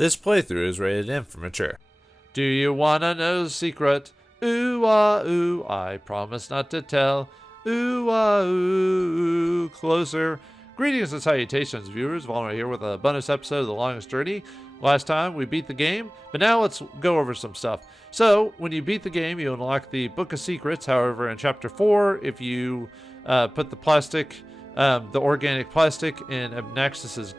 This playthrough is rated M for mature. Do you wanna know the secret? Ooh ah ooh, I promise not to tell. Ooh ah ooh, closer. Greetings and salutations, viewers. Vauldemare here with a bonus episode of The Longest Journey. Last time we beat the game, but now let's go over some stuff. So, when you beat the game, you unlock the Book of Secrets. However, in Chapter 4, if you put the plastic, the organic plastic in Obnaxus's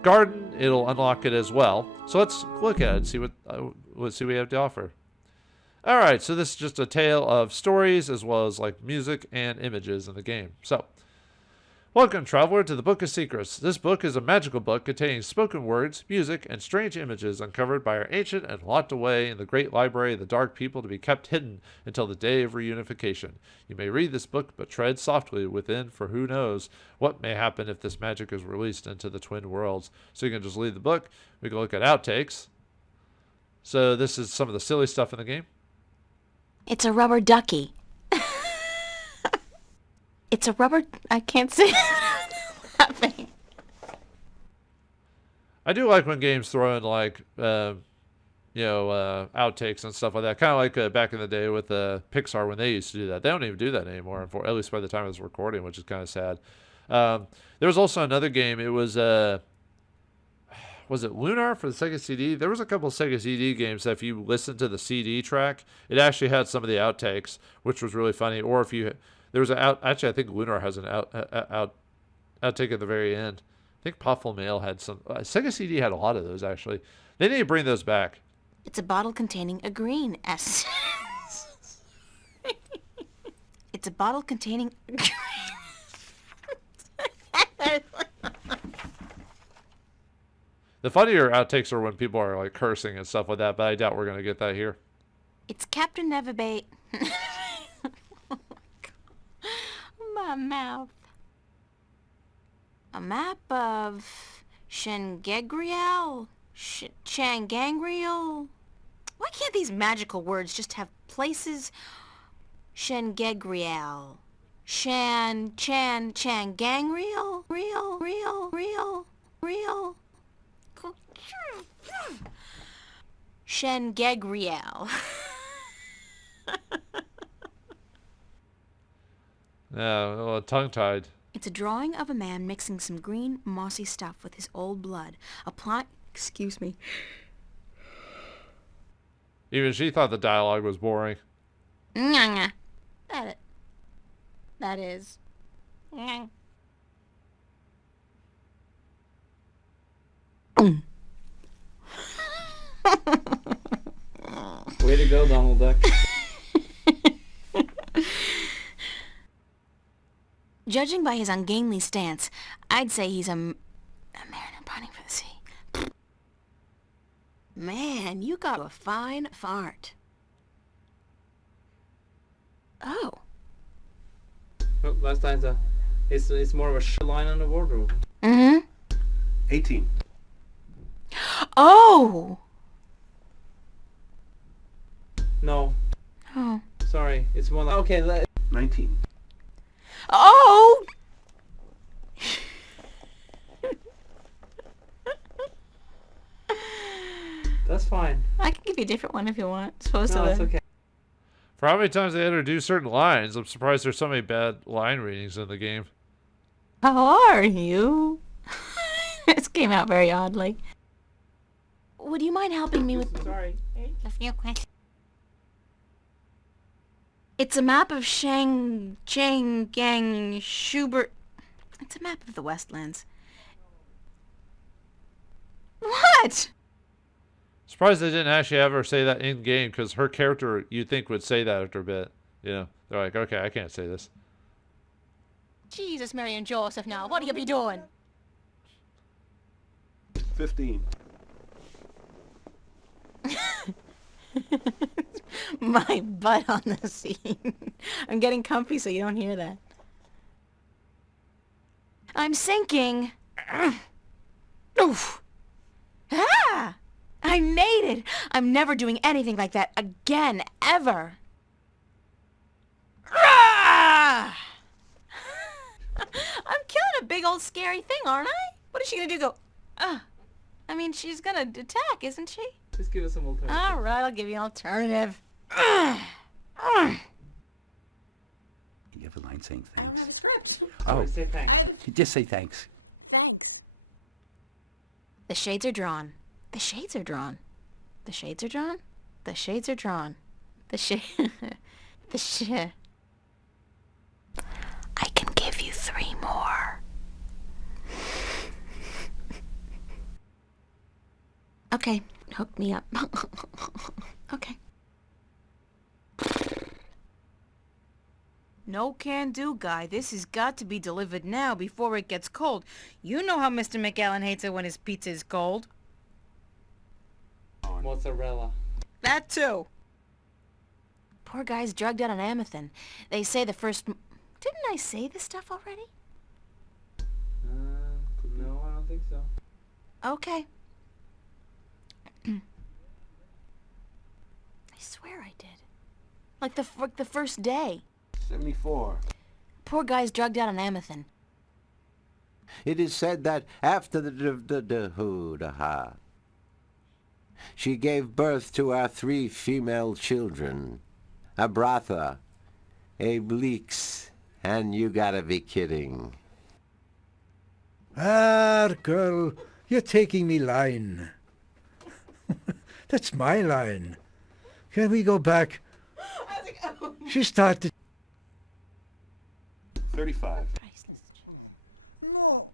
garden, it'll unlock it as well. So let's look at it and see what we have to offer. All right, so this is just a tale of stories as well as like music and images in the game. So, welcome, traveler, to the Book of Secrets. This book is a magical book containing spoken words, music, and strange images uncovered by our ancient and locked away in the great library of the Dark People to be kept hidden until the day of reunification. You may read this book, but tread softly within, for who knows what may happen if this magic is released into the twin worlds. So you can just read the book. We can look at outtakes. So this is some of the silly stuff in the game. It's a rubber ducky. It's a rubber... I can't say laughing. I do like when games throw in like, outtakes and stuff like that. Kind of like back in the day with Pixar when they used to do that. They don't even do that anymore, at least by the time I was recording, which is kind of sad. There was also another game. It was it Lunar for the Sega CD? There was a couple of Sega CD games that if you listen to the CD track, it actually had some of the outtakes, which was really funny. Or if you... There was actually, I think Lunar has an outtake at the very end. I think Puffle Mail had some. Sega CD had a lot of those, actually. They need to bring those back. It's a bottle containing a green essence. It's a bottle containing a green... The funnier outtakes are when people are like cursing and stuff like that, but I doubt we're going to get that here. It's Captain Neverbait. My mouth. A map of Shangegriel? Shangangriel? Why can't these magical words just have places? Shangegriel. Changangriel? Real. Shangegriel. Yeah, well, tongue-tied. It's a drawing of a man mixing some green, mossy stuff with his old blood. Excuse me. Even she thought the dialogue was boring. That is. Way to go, Donald Duck. Judging by his ungainly stance, I'd say he's a mariner pining for the sea. Man, you got a fine fart. Oh. Well, last time it's more of a line on the wardrobe. Mm-hmm. 18. Oh! No. Oh. Sorry, it's more like... Okay, 19. Oh! That's fine. I can give you a different one if you want. Supposed No, to. it's okay. For how many times they introduce certain lines, I'm surprised there's so many bad line readings in the game. How are you? This came out very oddly. Would you mind helping me with Sorry. a few questions? It's a map of Gang Schubert. It's a map of the Westlands. What? Surprised they didn't actually have her say that in game, because her character you'd think would say that after a bit. You know, they're like, okay, I can't say this. Jesus, Mary and Joseph, now what do you be doing? 15. My butt on the scene. I'm getting comfy so you don't hear that. I'm sinking. Oof. Ah! I made it. I'm never doing anything like that again, ever. Ah! I'm killing a big old scary thing, aren't I? What is she gonna do? Go, I mean, she's gonna attack, isn't she? Just give us some alternative. All right, I'll give you an alternative. You have a line saying I don't thanks. have a script. Oh, Say thanks. just say thanks. Thanks. The shades are drawn. The shades are drawn. The shades are drawn. The shades are drawn. The I can give you 3 more. Okay, hook me up. Okay. No can do, guy. This has got to be delivered now before it gets cold. You know how Mr. McAllen hates it when his pizza is cold. Mozzarella. That too. Poor guy's drugged out on Amethyst. They say the first... Didn't I say this stuff already? No, I don't think so. Okay. I swear I did. Like the first day. 74. Poor guy's drugged out on Amethyst. It is said that after she gave birth to our 3 female children, a Bratha, a Bleaks, and you gotta be kidding. Ah, girl, you're taking me line. That's my line. Can we go back? She started... 35. No.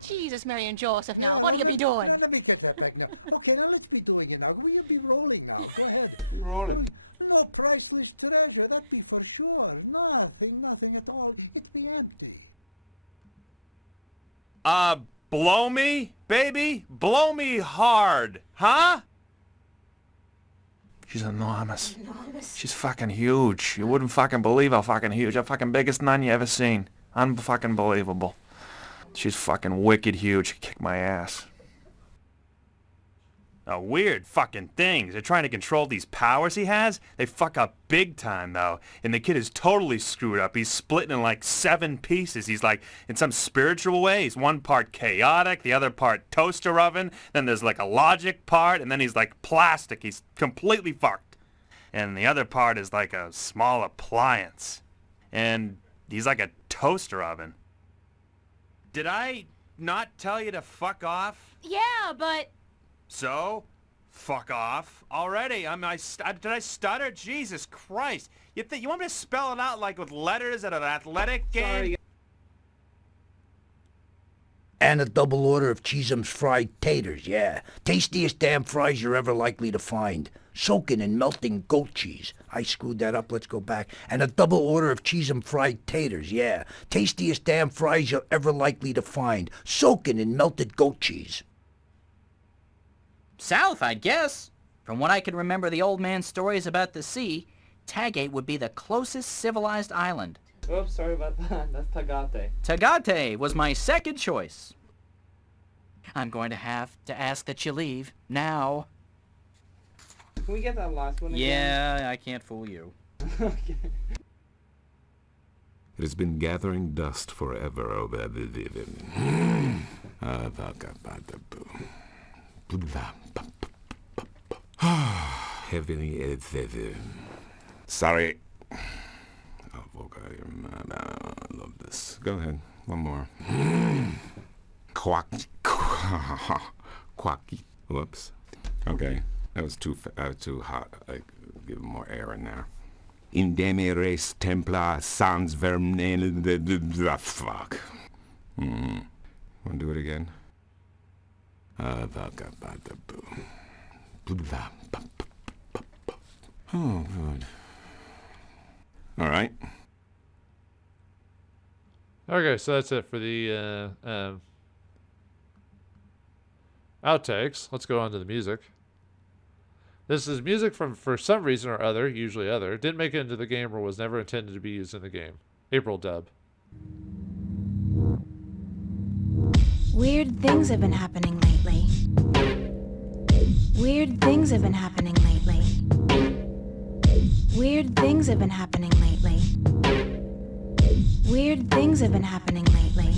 Jesus, Mary and Joseph, now, what do you be doing? Let me get that back now. Okay, now let's be doing it now. We'll be rolling now. Go ahead. You're rolling. No priceless treasure, that be for sure. Nothing at all. It be empty. Blow me, baby? Blow me hard, huh? She's enormous. She's fucking huge. You wouldn't fucking believe how fucking huge. The fucking biggest nun you ever seen. Unfucking believable. She's fucking wicked huge. She kicked my ass. Weird fucking things. They're trying to control these powers he has. They fuck up big time, though. And the kid is totally screwed up. He's split in like 7 pieces. He's like, in some spiritual way, he's one part chaotic, the other part toaster oven, then there's like a logic part, and then he's like plastic. He's completely fucked. And the other part is like a small appliance. And he's like a toaster oven. Did I not tell you to fuck off? Yeah, but... So, fuck off already. Did I stutter? Jesus Christ! You want me to spell it out like with letters at an athletic game? Sorry. And a double order of Cheesum's fried taters, yeah. Tastiest damn fries you're ever likely to find. Soaking in melting goat cheese. I screwed that up, let's go back. And a double order of Cheesum fried taters, yeah. Tastiest damn fries you're ever likely to find. Soaking in melted goat cheese. South, I'd guess. From what I can remember the old man's stories about the sea, Tagate would be the closest civilized island. Oops, sorry about that. That's Tagate. Tagate was my second choice. I'm going to have to ask that you leave now. Can we get that last one again? Yeah, I can't fool you. Okay. It has been gathering dust forever over the... Heavily... Sorry. Oh, I love this. Go ahead. One more. Quack. Quacky. Whoops. Okay. That was too hot. I give more air in there. Indeme res templa sans vermine... Fuck. Want to do it again? Oh, good. All right. Okay, so that's it for the outtakes. Let's go on to the music. This is music from, for some reason or other, usually other, didn't make it into the game or was never intended to be used in the game. April dub. Weird things have been happening lately. Weird things have been happening lately. Weird things have been happening lately. Weird things have been happening lately.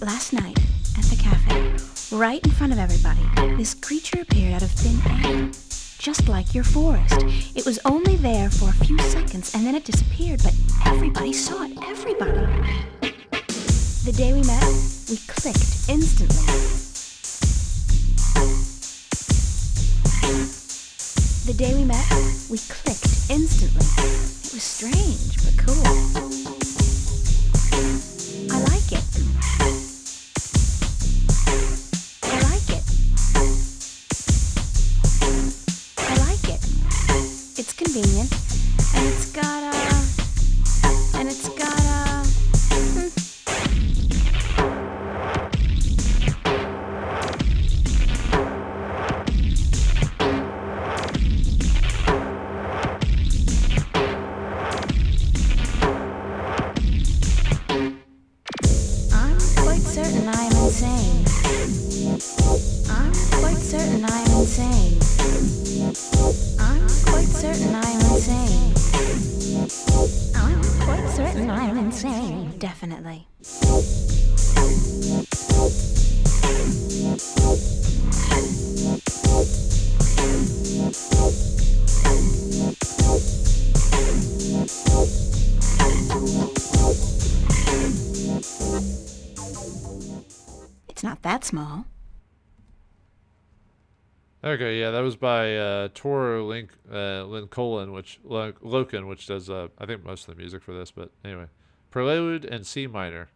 Last night, at the cafe, right in front of everybody, this creature appeared out of thin air. Just like your forest. It was only there for a few seconds and then it disappeared, but everybody saw it. Everybody. The day we met, we clicked instantly. The day we met, we clicked instantly. It was strange, but cool. I like it. I like it. I like it. It's convenient, and it's got I'm quite certain I am insane. I'm quite certain I am insane. I'm quite certain I am insane. I'm quite certain I am insane. Definitely. It's not that small. Okay, yeah, that was by Tor Lincoln, which does I think most of the music for this. But anyway, Prelude in C minor.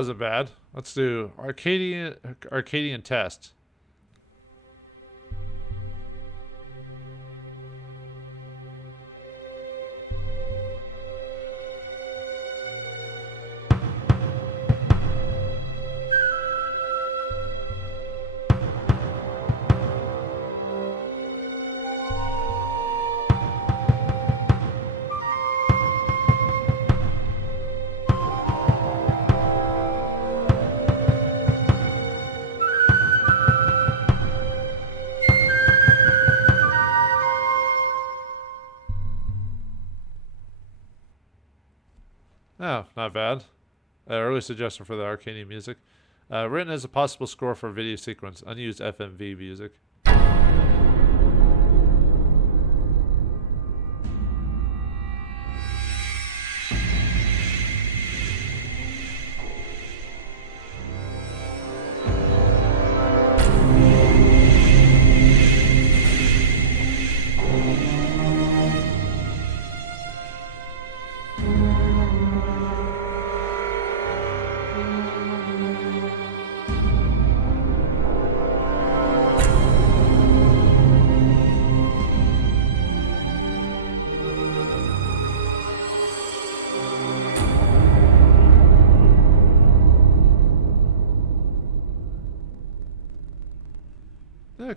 wasn't bad. Let's do Arcadian test. Oh, not bad. Early suggestion for the Arcadian music. Written as a possible score for a video sequence. Unused FMV music.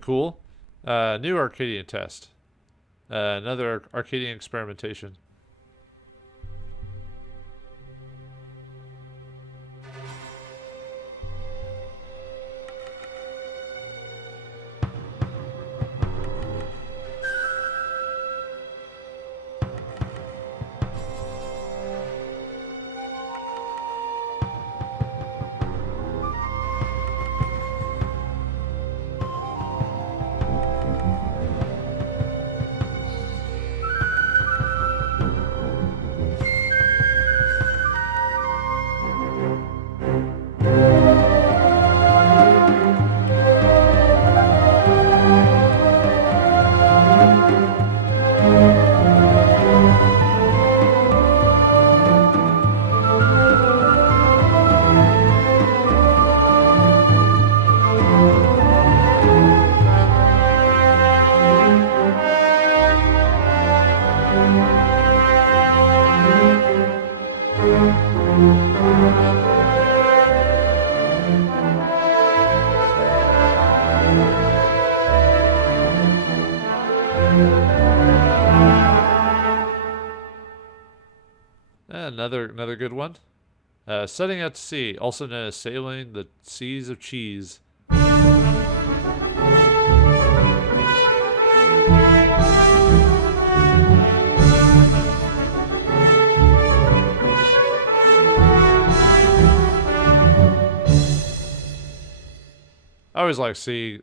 Cool. New Arcadian test. Another Arcadian experimentation. Another good one. Setting out to sea, also known as sailing the seas of cheese. I always like see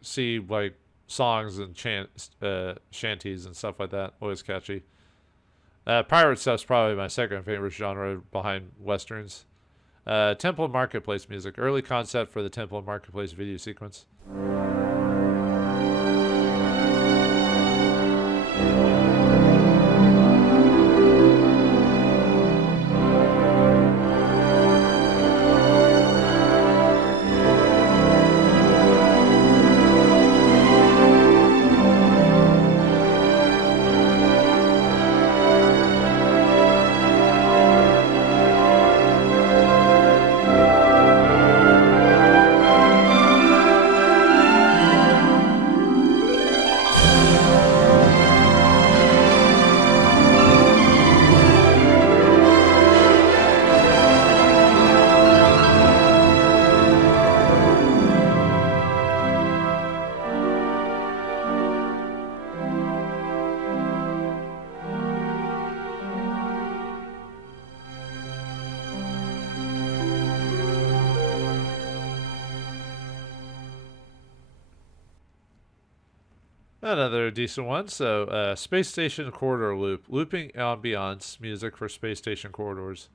like songs and shanties and stuff like that. Always catchy. Pirate stuff's probably my second favorite genre behind westerns. Temple and Marketplace music. Early concept for the Temple and Marketplace video sequence. Another decent one. So, Space Station Corridor Loop. Looping ambiance music for Space Station corridors.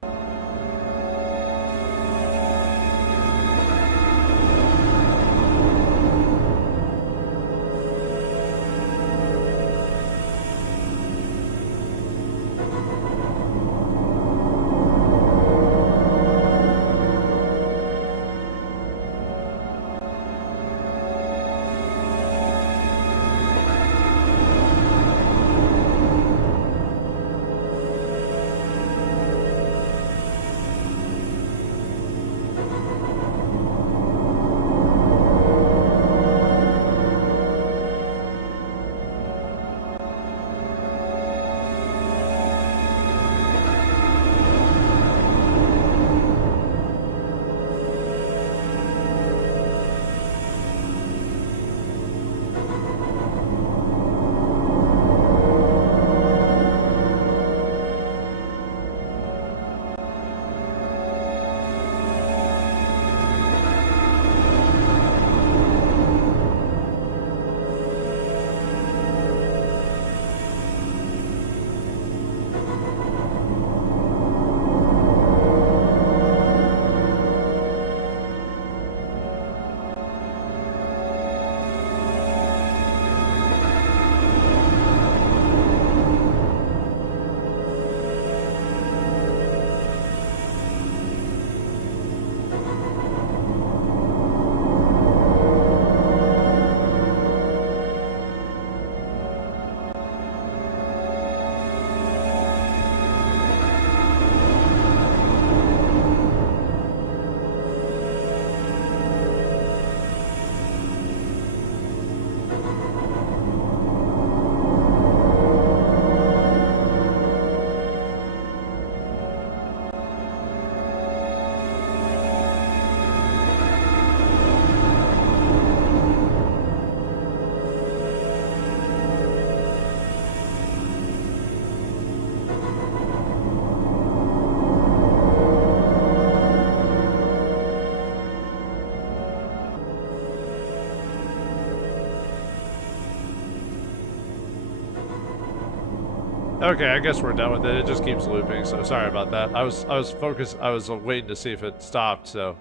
Okay, I guess we're done with it. It just keeps looping, so sorry about that. I was focused. I was waiting to see if it stopped, so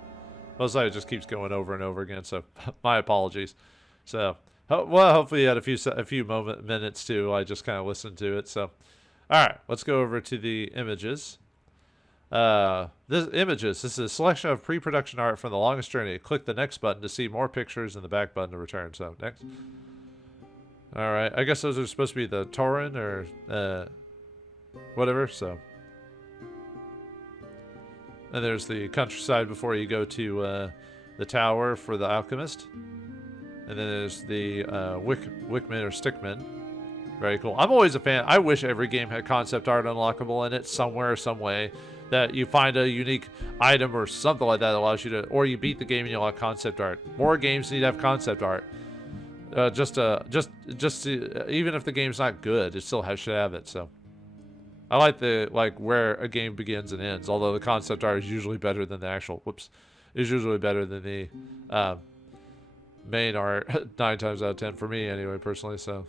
most likely it just keeps going over and over again. So my apologies. So well, hopefully you had a few minutes to I just kind of listened to it. So all right, let's go over to the images. This is a selection of pre-production art from The Longest Journey. Click the next button to see more pictures and the back button to return. So next. All right, I guess those are supposed to be the Tauren or whatever. So, and there's the countryside before you go to the tower for the alchemist, and then there's the Wickman or Stickman. Very cool. I'm always a fan. I wish every game had concept art unlockable in it somewhere, some way. That you find a unique item or something like that allows you to, or you beat the game and you'll have concept art. More games need to have concept art. Just even if the game's not good, it still should have it. So, I like where a game begins and ends. Although the concept art is usually better than the actual. Is usually better than the main art 9 times out of 10 for me anyway, personally. So,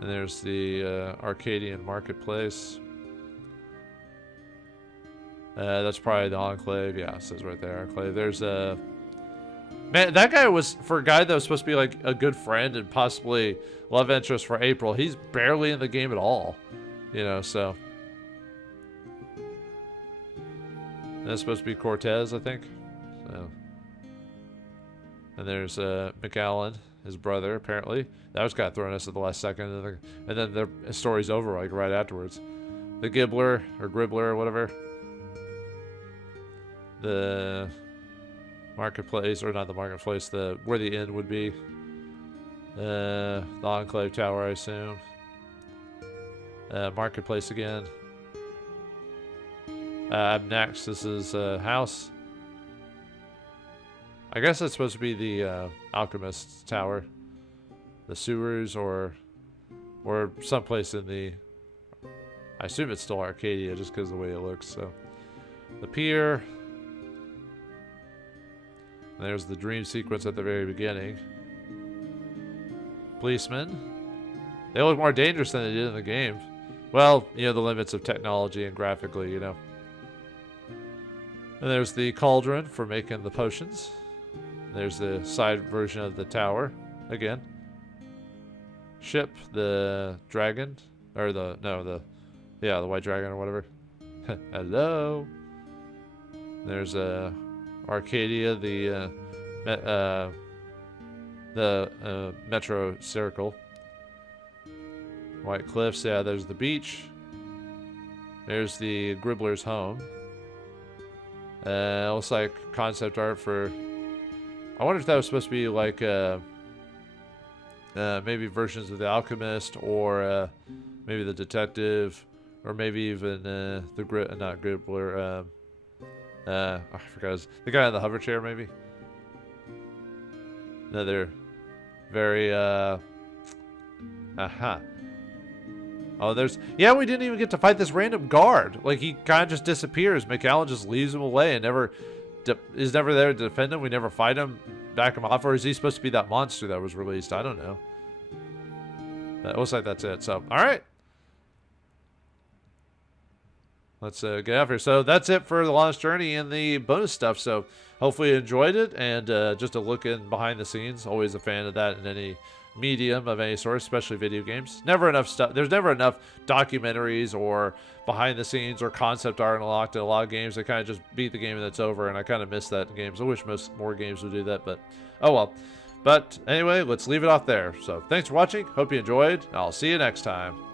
and there's the Arcadian marketplace. That's probably the Enclave. Yeah, it says right there, Enclave. There's a. Man, that guy was, for a guy that was supposed to be like a good friend and possibly love interest for April, he's barely in the game at all. You know, so. That's supposed to be Cortez, I think. So. And there's McAllen, his brother, apparently. That was kind of thrown us at the last second. And then the story's over, like, right afterwards. The Gibbler, or Gribbler, or whatever. The marketplace, or not the marketplace, where the inn would be. The Enclave Tower, I assume. Marketplace again. Up next, this is house. I guess that's supposed to be the Alchemist's Tower. The sewers, or someplace in the... I assume it's still Arcadia, just because of the way it looks, so... The pier... There's the dream sequence at the very beginning. Policemen. They look more dangerous than they did in the game. Well, you know, the limits of technology and graphically, you know. And there's the cauldron for making the potions. There's the side version of the tower, again. Ship, the dragon, or the white dragon or whatever. Hello. There's Arcadia, the metro circle. White cliffs, yeah, there's the beach. There's the Gribbler's home. Looks like concept art for... I wonder if that was supposed to be like maybe versions of the Alchemist, or maybe the Detective, or maybe even not Gribbler, I forgot the guy in the hover chair, maybe. Another very Oh, we didn't even get to fight this random guard. Like, he kind of just disappears. McAllen just leaves him away and is never there to defend him. We never fight him, back him off, or is he supposed to be that monster that was released? I don't know. It looks like that's it. So, all right. let's get out of here. So that's it for the Lost Journey and the bonus stuff. So hopefully you enjoyed it, and just a look in behind the scenes. Always a fan of that in any medium of any sort, especially video games. Never enough stuff. There's never enough documentaries or behind the scenes or concept art unlocked in a lot of games. They kind of just beat the game and it's over, and I kind of miss that in games. I wish more games would do that, but oh well. But anyway, let's leave it off there. So thanks for watching. Hope you enjoyed. I'll see you next time.